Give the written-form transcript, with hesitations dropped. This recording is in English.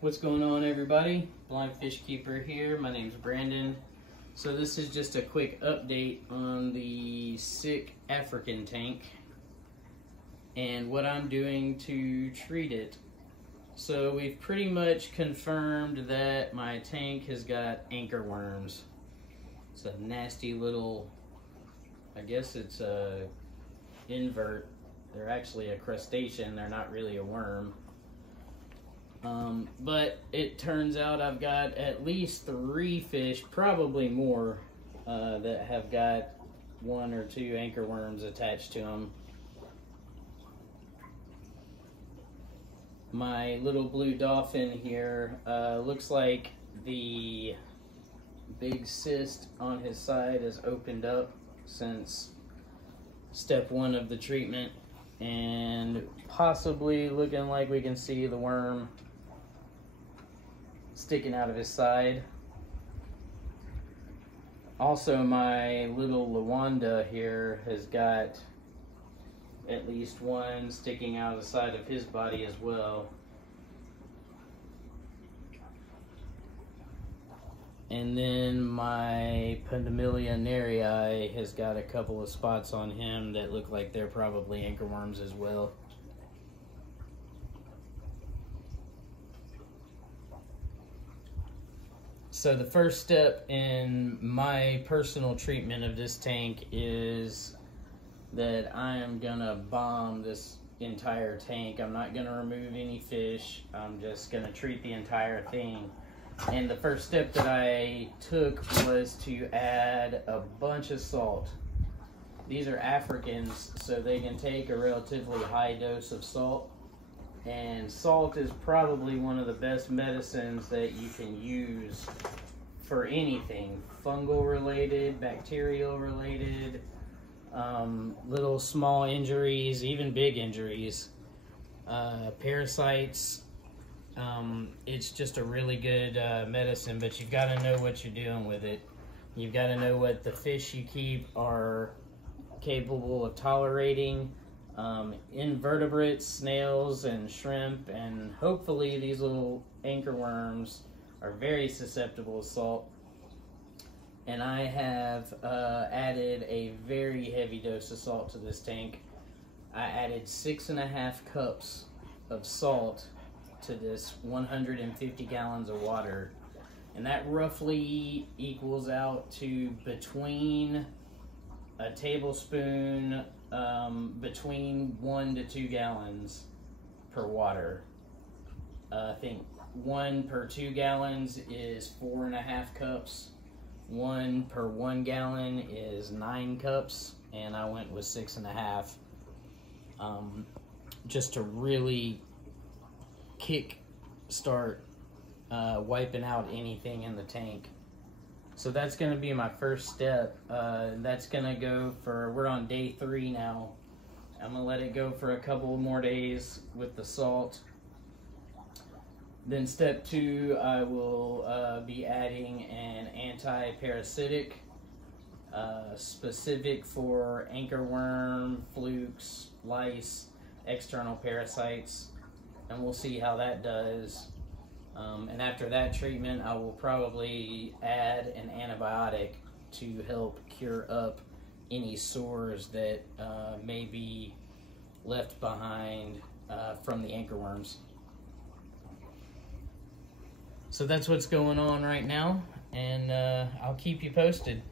What's going on, everybody? Blind Fish Keeper here. My name's Brandon. So this is just a quick update on the sick African tank and what I'm doing to treat it. So we've pretty much confirmed that my tank has got anchor worms. It's a nasty little, I guess it's a invert. They're actually a crustacean. They're not really a worm. But it turns out I've got at least 3 fish, probably more, that have got 1 or 2 anchor worms attached to them. My little blue dolphin here looks like the big cyst on his side has opened up since step 1 of the treatment, and possibly looking like we can see the worm sticking out of his side. Also, my little Lawanda here has got at least 1 sticking out of the side of his body as well. And then my Pendimelia narii has got a couple of spots on him that look like they're probably anchor worms as well. So the first step in my personal treatment of this tank is that I am gonna bomb this entire tank. I'm not gonna remove any fish. I'm just gonna treat the entire thing. And the first step that I took was to add a bunch of salt. These are Africans, so they can take a relatively high dose of salt. And salt is probably one of the best medicines that you can use for anything, fungal related, bacterial related, little small injuries, even big injuries, parasites. It's just a really good medicine, but you've got to know what you're doing with it. You've got to know what the fish you keep are capable of tolerating. Invertebrates, snails, and shrimp, and hopefully these little anchor worms are very susceptible to salt. And I have added a very heavy dose of salt to this tank. I added 6.5 cups of salt to this 150 gallons of water, and that roughly equals out to between a tablespoon, between 1 to 2 gallons per water. I think 1 per 2 gallons is 4.5 cups. 1 per 1 gallon is 9 cups, and I went with 6.5, just to really start wiping out anything in the tank. So that's going to be my first step. That's going to go for, we're on day 3 now. I'm going to let it go for a couple more days with the salt. Then step 2, I will be adding an anti-parasitic, specific for anchor worm, flukes, lice, external parasites, and we'll see how that does. And after that treatment, I will probably add an antibiotic to help cure up any sores that may be left behind from the anchor worms. So that's what's going on right now, and I'll keep you posted.